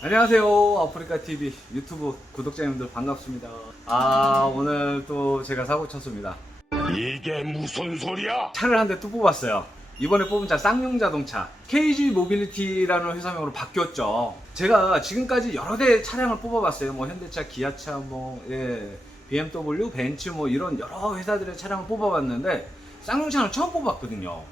안녕하세요. 아프리카 TV 유튜브 구독자님들 반갑습니다. 아 오늘 또 제가 사고 쳤습니다. 이게 무슨 소리야? 차를 한 대 또 뽑았어요. 이번에 뽑은 차 쌍용 자동차 KG 모빌리티라는 회사명으로 바뀌었죠. 제가 지금까지 여러 대 차량을 뽑아봤어요. 뭐 현대차, 기아차, 뭐 예, BMW, 벤츠 뭐 이런 여러 회사들의 차량을 뽑아봤는데 쌍용차는 처음 뽑았거든요.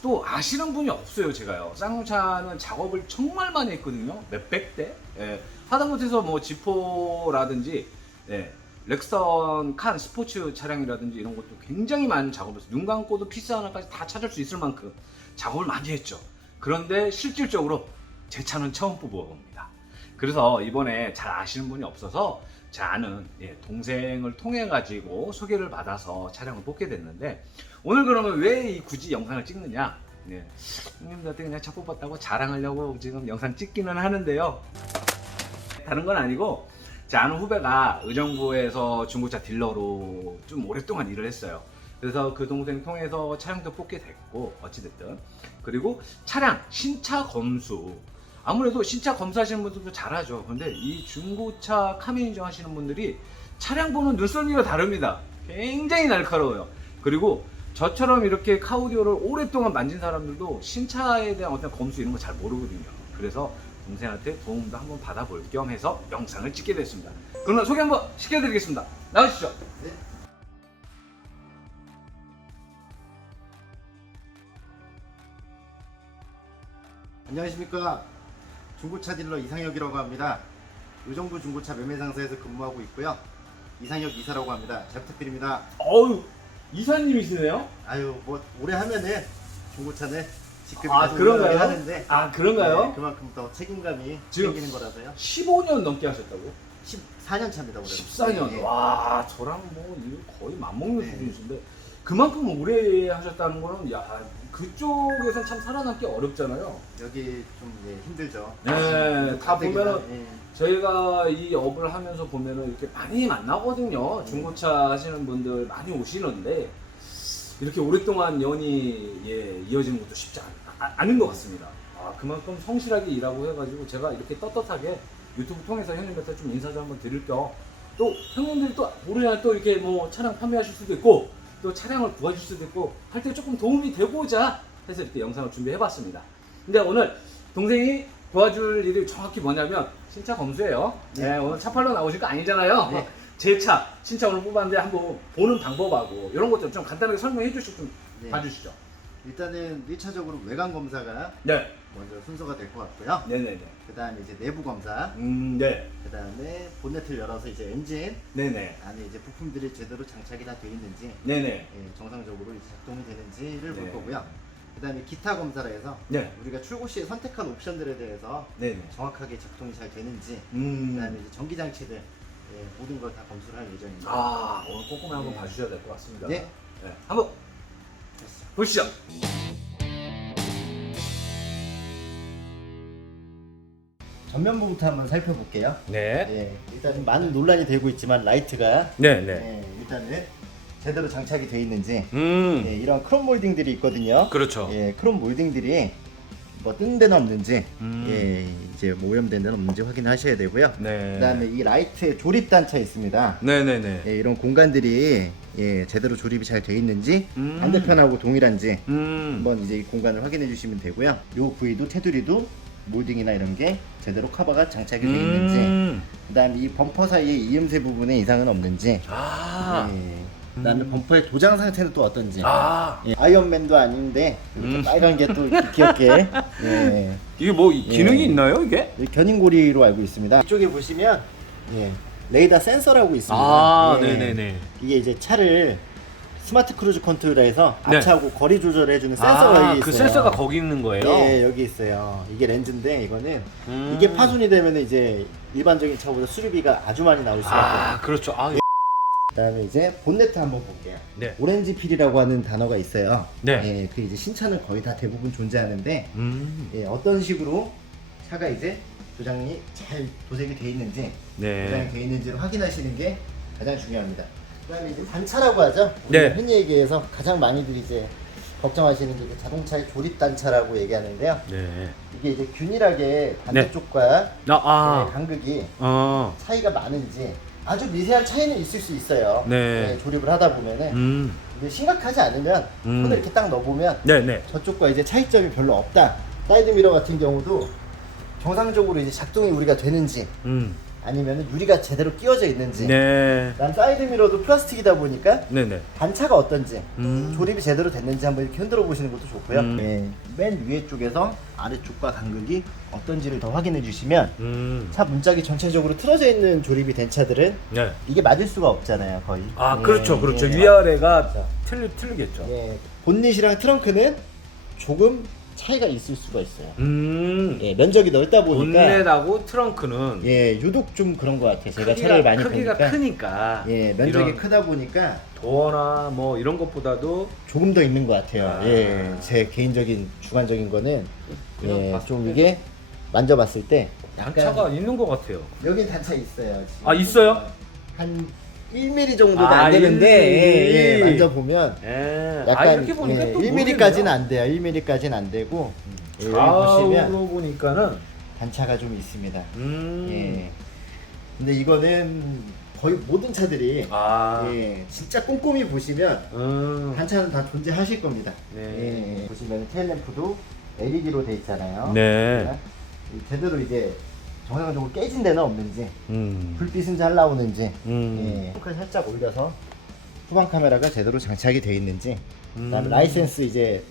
또 아시는 분이 없어요, 제가요. 쌍용차는 작업을 정말 많이 했거든요. 몇백 대. 예, 하다못해서 뭐 지포라든지 예, 렉선 칸 스포츠 차량이라든지 이런 것도 굉장히 많은 작업을 했어요. 눈 감고도 피스 하나까지 다 찾을 수 있을 만큼 작업을 많이 했죠. 그런데 실질적으로 제 차는 처음 뽑아봅니다. 그래서 이번에 잘 아시는 분이 없어서 제 아는 예, 동생을 통해 가지고 소개를 받아서 차량을 뽑게 됐는데 오늘 그러면 왜 이 굳이 영상을 찍느냐? 네, 형님들한테 그냥 차 뽑았다고 자랑하려고 지금 영상 찍기는 하는데요. 다른 건 아니고 제 아는 후배가 의정부에서 중고차 딜러로 좀 오랫동안 일을 했어요. 그래서 그 동생 통해서 차량도 뽑게 됐고 어찌됐든 그리고 차량 신차 검수 아무래도 신차 검사하시는 분들도 잘하죠. 근데 이 중고차 카메인정 하시는 분들이 차량 보는 눈썰미가 다릅니다. 굉장히 날카로워요. 그리고 저처럼 이렇게 카우디오를 오랫동안 만진 사람들도 신차에 대한 어떤 검수 이런 거 잘 모르거든요. 그래서 동생한테 도움도 한번 받아볼 겸 해서 영상을 찍게 됐습니다. 그러면 소개 한번 시켜드리겠습니다. 나와주시죠. 안녕하십니까 중고차 딜러 이상혁이라고 합니다 의정부 중고차 매매 상사에서 근무하고 있고요 이상혁 이사라고 합니다 잘 부탁드립니다 어유 이사님이시네요? 아유 뭐 오래 하면은 중고차는 직급이 아, 그런가요? 올라가긴 하는데 아 그런가요? 네, 그만큼 더 책임감이 지금- 생기는 거라서요 15년 넘게 하셨다고? 14년 차입니다 올해 14년. 네. 와, 저랑 뭐 이거 거의 맞먹는 네. 수준이신데 그만큼 오래 하셨다는 거는 야 그쪽에선 참 살아남기 어렵잖아요. 여기 좀 예, 힘들죠 네, 다 가뜩이나, 보면은 예. 저희가 이 업을 하면서 보면은 이렇게 많이 만나거든요. 중고차 하시는 분들 많이 오시는데 이렇게 오랫동안 연이 예, 이어지는 것도 쉽지 않, 아- 않은 것 같습니다. 아, 그만큼 성실하게 일하고 해가지고 제가 이렇게 떳떳하게 유튜브 통해서 형님한테 좀 인사 좀 한번 드릴 겸 또 형님들이 또 모르냐 또 이렇게 뭐 차량 판매하실 수도 있고 또 차량을 구하실 수도 있고 할 때 조금 도움이 되고자 해서 이렇게 영상을 준비해봤습니다. 근데 오늘 동생이 도와줄 일이 정확히 뭐냐면 신차 검수예요. 네, 네. 오늘 차 팔러 나오실 거 아니잖아요. 네. 제 차 신차 오늘 뽑았는데 한번 보는 방법하고 이런 것들 좀 간단하게 설명해 주시고 좀 네. 봐주시죠. 일단은 1차적으로 외관 검사가 네, 먼저 순서가 될 것 같고요 네네네. 그 다음에 이제 내부 검사 음, 네, 그 다음에 본네트를 열어서 이제 엔진 네네, 안에 이제 부품들이 제대로 장착이 다 되어 있는지 네네, 예, 정상적으로 이제 작동이 되는지를 네. 볼 거고요. 그 다음에 기타 검사라 해서 네, 우리가 출고 시에 선택한 옵션들에 대해서 네네. 정확하게 작동이 잘 되는지 음, 그다음에 이제 전기 장치들 예, 모든 걸 다 검수를 할 예정입니다. 아 오늘 꼼꼼히 한번 네. 봐주셔야 될 것 같습니다. 네. 네, 한번 보시죠. 전면부부터 한번 살펴볼게요. 네, 예, 일단 많은 논란이 되고 있지만 라이트가 네, 네. 예, 일단은 제대로 장착이 되어 있는지 음, 예, 이런 크롬 몰딩들이 있거든요. 그렇죠. 예, 크롬 몰딩들이 뭐뜬 데는 없는지 음. 예, 이제 뭐 오염된 데는 없는지 확인하셔야 되고요. 네. 그다음에 이 라이트 조립 단차 있습니다. 네 네 네. 예, 이런 공간들이 예, 제대로 조립이 잘 되어 있는지 음. 반대편하고 동일한지 음. 한번 이제 이 공간을 확인해 주시면 되고요. 요 부위도 테두리도 몰딩이나 이런 게 제대로 커버가 장착이 되어 있는지 음. 그다음에 이 범퍼 사이에 이음새 부분에 이상은 없는지 아. 예. 그다음에 범퍼의 도장 상태는 또 어떤지 아. 예, 아이언맨도 아닌데 이렇게 음. 빨간 게 또 귀엽게 예. 이게 뭐 이- 기능이 예. 있나요, 이게? 이 견인고리로 알고 있습니다. 이쪽에 보시면 예, 레이더 센서라고 있습니다. 아, 예. 네네네. 이게 이제 차를 스마트 크루즈 컨트롤에서 네. 앞차하고 거리 조절해 주는 센서가 아, 여기 그 있어요. 센서가 거기 있는 거예요? 예, 여기 있어요. 이게 렌즈인데 이거는 음. 이게 파손이 되면 이제 일반적인 차보다 수리비가 아주 많이 나올 수밖에 없어요. 아, 그렇죠. 아, 그다음에 이제 본네트 한번 볼게요. 네. 오렌지 필이라고 하는 단어가 있어요. 네. 예, 그 이제 신차는 거의 다 대부분 존재하는데 음. 예, 어떤 식으로 차가 이제 도장이 잘 도색이 돼 있는지 네. 도장이 돼 있는지를 확인하시는 게 가장 중요합니다. 그다음에 이제 단차라고 하죠. 네. 우리가 흔히 얘기해서 가장 많이들 이제 걱정하시는 게 이제 자동차의 조립 단차라고 얘기하는데요. 네. 이게 이제 균일하게 반대쪽과 아, 아. 네, 간극이 어. 차이가 많은지 아주 미세한 차이는 있을 수 있어요. 네. 조립을 하다 보면은 음. 심각하지 않으면 음. 손을 이렇게 딱 넣어보면 네, 네. 저쪽과 이제 차이점이 별로 없다. 사이드 미러 같은 경우도 정상적으로 이제 작동이 우리가 되는지 음. 아니면 유리가 제대로 끼워져 있는지. 네. 난 사이드 미러도 플라스틱이다 보니까 네, 네. 단차가 어떤지 음. 조립이 제대로 됐는지 한번 이렇게 흔들어 보시는 것도 좋고요. 음. 네, 맨 위에 쪽에서 아래쪽과 간극이 어떤지를 더 확인해 주시면 음. 차 문짝이 전체적으로 틀어져 있는 조립이 된 차들은 네. 이게 맞을 수가 없잖아요, 거의. 아, 예, 그렇죠. 그렇죠. 예. 위아래가. 틀리 틀리겠죠. 예, 본닛이랑 트렁크는 조금 차이가 있을 수가 있어요. 음. 예, 면적이 넓다 보니까 본넷하고 트렁크는 예, 유독 좀 그런 것 같아요. 제가 차를 많이 크기가 보니까 크니까 예, 면적이 이런 크다 보니까 도어나 뭐 이런 것보다도 조금 더 있는 것 같아요. 아. 예, 제 개인적인 주관적인 거는 그냥 예, 봤을 좀 때 이게 만져봤을 때 단차가 있는 것 같아요. 여긴 단차 있어요. 지금. 아, 있어요? 한 1mm 정도도 아, 안 되는데 1mm. 예, 예, 만져보면 예. 약간 아, 이렇게 보니까 예, 또 1mm까지는 안 돼요. 1mm까지는 안 되고 예, 여기 보시면 보니까는 단차가 좀 있습니다. 음. 예. 근데 이거는 거의 모든 차들이 아. 예, 진짜 꼼꼼히 보시면 음. 단차는 다 존재하실 겁니다. 네. 예, 보시면 테일램프도 LED로 돼 있잖아요. 네. 이 제대로 이제 정상적으로 깨진 데는 없는지 음. 불빛은 잘 나오는지 음. 예, 포크를 살짝 올려서 후방 카메라가 제대로 장착이 돼 있는지 그다음에 음. 라이센스 이제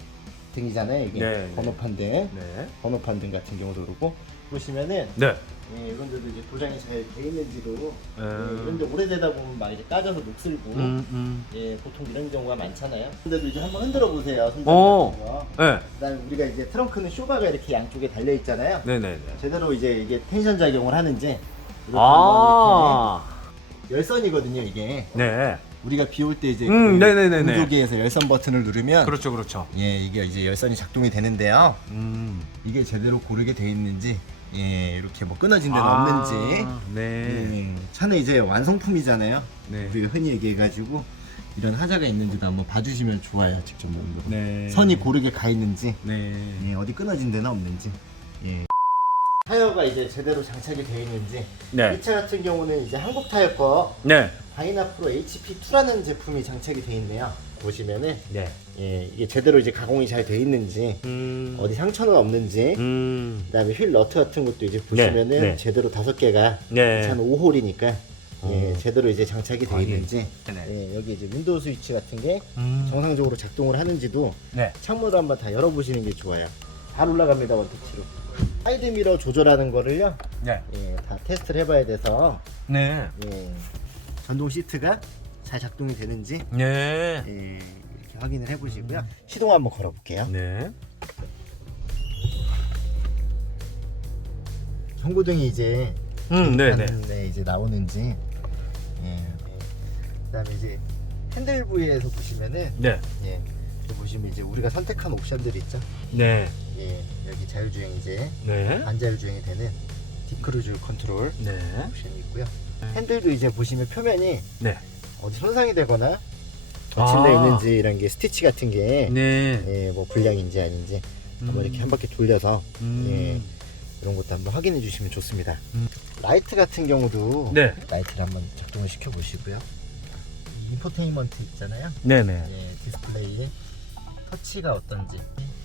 등이잖아요 이게 네, 번호판 등 네. 번호판 등 같은 경우도 그렇고 보시면은 네. 예, 이런 데도 이제 도장이 잘 돼 있는지도 예. 예, 이런 데 오래되다 보면 막 이제 까져서 녹슬고 음, 음. 예, 보통 이런 경우가 많잖아요. 근데도 이제 한번 흔들어 보세요. 손잡이 어. 같은 거. 네. 그다음에 우리가 이제 트렁크는 쇼바가 이렇게 양쪽에 달려 있잖아요. 네, 네, 네. 제대로 이제 이게 텐션 작용을 하는지 이렇게 한번 아. 이렇게 열선이거든요, 이게. 네. 우리가 비 올 때 이제 음, 그 네네네네. 공조기에서 열선 버튼을 누르면 그렇죠, 그렇죠. 예, 이게 이제 열선이 작동이 되는데요. 음. 이게 제대로 고르게 돼 있는지 예, 이렇게 뭐 끊어진 데는 아, 없는지 네. 예, 차는 이제 완성품이잖아요. 네. 우리가 흔히 얘기해가지고 이런 하자가 있는지도 한번 봐주시면 좋아요. 직접 몸으로. 네. 선이 고르게 가 있는지, 네. 예, 어디 끊어진 데는 없는지. 예. 타이어가 이제 제대로 장착이 되어 있는지. 네. 이 차 같은 경우는 이제 한국 타이어 거 네. 바이나프로 HP2라는 제품이 장착이 되어 있네요. 보시면은 네. 예, 이게 제대로 이제 가공이 잘 되어 있는지, 음. 어디 상처는 없는지. 음. 그다음에 휠 너트 같은 것도 이제 보시면은 네. 제대로 다섯 개가 네. 한 5홀이니까 예, 어. 제대로 이제 장착이 되어 아, 예. 있는지 네. 예, 여기 이제 윈도우 스위치 같은 게 음. 정상적으로 작동을 하는지도 네. 창문을 한번 다 열어보시는 게 좋아요. 잘 올라갑니다 원터치로. 사이드 미러 조절하는 거를요, 네. 예, 다 테스트를 해봐야 돼서 네. 예, 전동 시트가 잘 작동이 되는지 네. 예, 이렇게 확인을 해보시고요. 시동 한번 걸어볼게요. 네. 경고등이 이제 음, 네, 네. 네, 이제 나오는지. 예. 그다음에 이제 핸들 부위에서 보시면은 네. 예. 여기 보시면 이제 우리가 선택한 옵션들이 있죠. 네. 예. 여기 자율주행 이제 네. 반자율주행이 되는 딥크루즈 컨트롤 네. 옵션이 있고요. 핸들도 이제 보시면 표면이 네. 어디 손상이 되거나 거칠려 아. 있는지 이런 게 스티치 같은 게 네. 예, 뭐 불량인지 아닌지 한번 이렇게 한 바퀴 돌려서 음. 예, 이런 것도 한번 확인해 주시면 좋습니다. 음. 라이트 같은 경우도 네. 라이트를 한번 작동을 시켜 보시고요. 인포테인먼트 있잖아요. 네, 네. 예, 디스플레이에 터치가 어떤지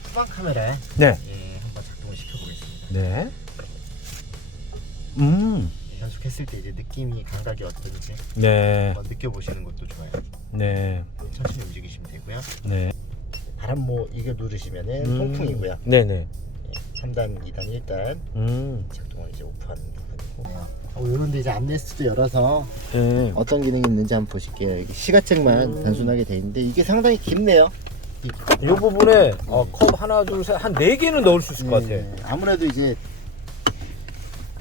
후방 카메라에 네. 예, 한번 작동을 시켜 보겠습니다. 네. 음. 연속했을 때 이제 느낌이 감각이 어떤지 네. 한번 느껴보시는 것도 좋아요. 네. 천천히 움직이시면 되고요. 네. 바람모 이거 누르시면은 음. 통풍이고요. 네, 네. 예, 3단, 2단, 1단 음. 작동을 이제 오프하는 부분이고. 어, 이런데 이제 암레스트도 열어서 네. 어떤 기능이 있는지 한번 보실게요. 이게 시가책만 음. 단순하게 돼 있는데 이게 상당히 깊네요. 이 부분에 어, 컵 하나, 둘, 셋, 한 네 개는 넣을 수 있을 것 같아. 네, 아무래도 이제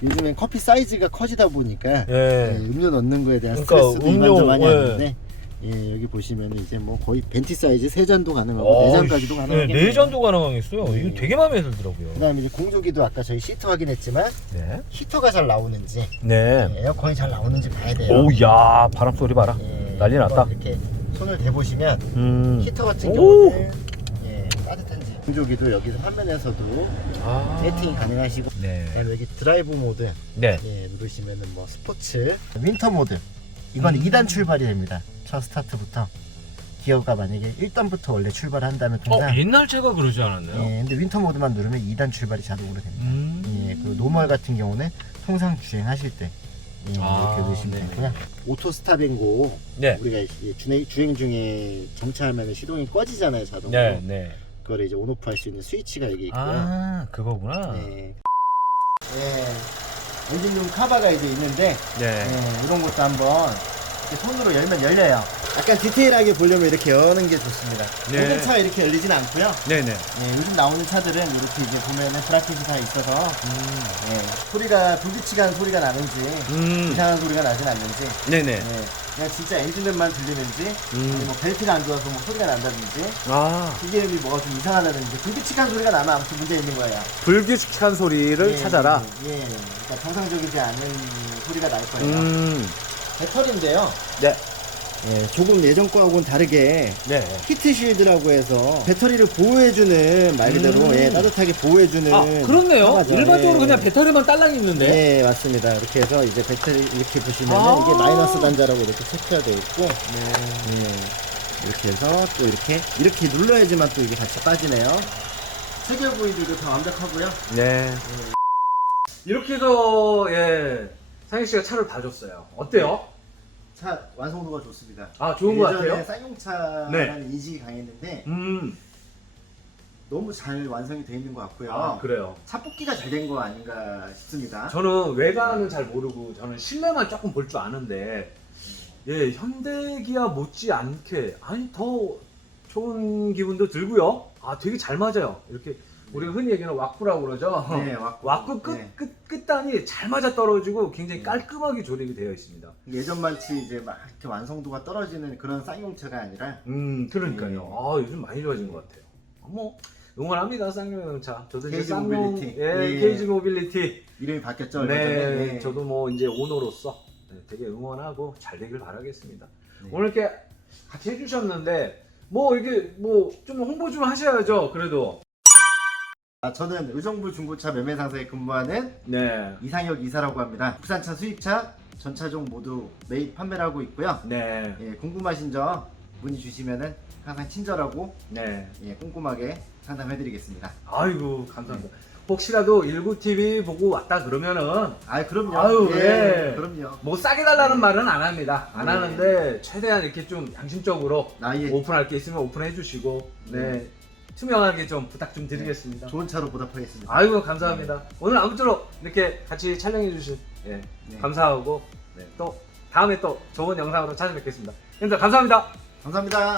요즘엔 커피 사이즈가 커지다 보니까 예. 예, 음료 넣는 거에 대한 그러니까 스트레스도 음료, 많이 예. 하는데 예, 여기 보시면 이제 뭐 거의 벤티 사이즈 세 잔도 가능하고 어, 네 잔까지도 네, 가능하겠네요. 네 잔도 가능하겠어요. 네. 이거 되게 마음에 들더라고요. 그다음에 이제 공조기도 아까 저희 시트 확인했지만 네. 히터가 잘 나오는지 네. 예, 에어컨이 잘 나오는지 봐야 돼요. 오우, 야, 바람 소리 봐라. 예, 난리 났다. 한번 이렇게 손을 대보시면 음. 히터 같은 오! 경우는 예, 공조기도 여기서 화면에서도 아. 세팅이 가능하시고 네. 그다음에 여기 드라이브 모드 네. 예, 누르시면 은 뭐 스포츠, 윈터 모드 이건 2단 출발이 됩니다. 첫 스타트부터 기어가 만약에 1단부터 원래 출발한다면 어, 통상 옛날 차가 그러지 않았나요? 예, 근데 윈터 모드만 누르면 2단 출발이 자동으로 됩니다. 음. 예, 그리고 노멀 같은 경우는 통상 주행하실 때 예, 아, 이렇게 누르시면 네네. 되고요. 오토 스탑앤고 네. 우리가 주행, 주행 중에 정차하면 시동이 꺼지잖아요 자동으로. 네, 네. 그걸 이제 온오프 할 수 있는 스위치가 여기 있고요. 아, 그거구나. 네. 예. 엔진룸 카바가 이제 있는데 네. 예, 이런 것도 한번 이렇게 손으로 열면 열려요. 약간 디테일하게 보려면 이렇게 여는 게 좋습니다. 네. 모든 차 이렇게 열리진 않고요. 네, 네. 예, 요즘 나오는 차들은 이렇게 이제 보면은 브라켓이 다 있어서 음. 예, 소리가 불규칙한 소리가 나는지 음. 이상한 소리가 나진 않는지 네, 네. 예, 그냥 진짜 엔진음만 들리는지 음. 뭐 벨트가 안 좋아서 뭐 소리가 난다든지 아, 기계음이 뭐가 좀 이상하다든지 불규칙한 소리가 나면 아무튼 문제 있는 거예요. 불규칙한 소리를 예, 찾아라. 예, 예. 그러니까 정상적이지 않은 소리가 날 거예요. 음. 배터리인데요. 네. 예, 조금 예전 거하고는 다르게 네. 히트 쉴드라고 해서 배터리를 보호해주는 말 그대로 음. 예, 따뜻하게 보호해주는 아, 그렇네요. 카바죠. 일반적으로 예. 그냥 배터리만 딸랑 있는데. 예, 맞습니다. 이렇게 해서 이제 배터리 이렇게 보시면 아. 이게 마이너스 단자라고 이렇게 체크가 되어 있고 예, 이렇게 해서 또 이렇게 이렇게 눌러야지만 또 이게 같이 빠지네요. 체결 부위들도 다 완벽하고요. 네. 이렇게 해서 예 상희 씨가 차를 봐줬어요. 어때요? 차 완성도가 좋습니다. 아 좋은 것 예전에 같아요. 쌍용차라는 인식이 강했는데 음. 너무 잘 완성이 되어 있는 것 같고요. 아 그래요. 차 뽑기가 잘 된 거 아닌가 싶습니다. 저는 외관은 잘 모르고 저는 실내만 조금 볼 줄 아는데 예 현대 기아 못지 않게 아니 더 좋은 기분도 들고요. 아 되게 잘 맞아요. 이렇게 우리가 흔히 얘기하는 왁구라고 그러죠. 네, 왁구. 왁구 끝, 네. 끝, 끝단이 잘 맞아 떨어지고 굉장히 네. 깔끔하게 조립이 되어 있습니다. 예전만치 이제 막 이렇게 완성도가 떨어지는 그런 쌍용차가 아니라 음, 그러니까요. 네. 아, 요즘 많이 좋아진 것 같아요. 아, 뭐, 응원합니다, 쌍용차. 저도 이제 케이지 쌍용, 모빌리티. 예, 예. 케이지 모빌리티. 이름이 바뀌었죠. 얼마 네, 전에. 네. 저도 뭐 이제 오너로서 네, 되게 응원하고 잘 되길 바라겠습니다. 네. 오늘 이렇게 같이 해주셨는데, 뭐, 이게 뭐, 좀 홍보 좀 하셔야죠, 그래도. 아, 저는 의정부 중고차 매매 상사에 근무하는 네. 이상혁 이사라고 합니다. 국산차, 수입차, 전차종 모두 매입 판매를 하고 있고요. 네. 예, 궁금하신 점 문의 주시면은 항상 친절하고 네. 예, 꼼꼼하게 상담해드리겠습니다. 아이고, 감사합니다. 혹시라도 19TV 보고 왔다 그러면은, 아, 그럼요. 아유, 예, 예. 그럼요. 뭐 싸게 달라는 말은 안 합니다. 안 네. 하는데 최대한 이렇게 좀 양심적으로 나 예, 오픈할 게 있으면 오픈해 주시고 네 네. 투명하게 좀 부탁 좀 드리겠습니다. 좋은 차로 보답하겠습니다. 아이고 감사합니다. 오늘 아무쪼록 이렇게 같이 촬영해 주신 예, 네. 감사하고 네, 또 다음에 또 좋은 영상으로 찾아뵙겠습니다. 형들 감사합니다. 감사합니다.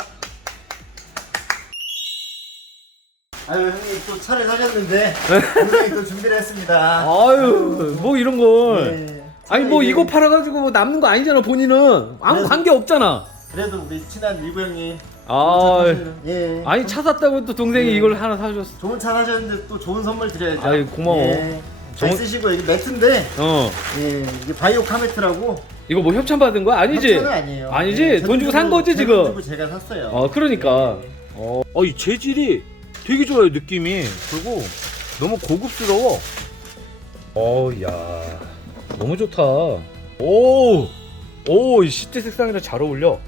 아유 형님 또 차를 사셨는데 굉장히 또 준비를 했습니다. 아유 뭐 이런 걸 네. 아니 뭐 이거 팔아가지고 뭐 남는 거 아니잖아 본인은 아무 네. 관계 없잖아. 그래도 우리 친한 일구 형님 아 예. 아니 차 샀다고 또 동생이 네. 이걸 하나 사줬어. 좋은 차 사셨는데 또 좋은 선물 드려야죠. 아유, 고마워. 예. 잘 좋은- 쓰시고 이게 매트인데 어 예 이게 바이오 카메트라고 이거 뭐 협찬 받은 거야? 아니지? 협찬은 아니에요. 아니지? 예, 돈 주고 산 거지, 돈 지금? 주고 제가 샀어요. 어 그러니까 예. 어, 어, 이 재질이 되게 좋아요 느낌이 그리고 너무 고급스러워 어 야 너무 좋다 오 오 이 시트 색상이랑 잘 어울려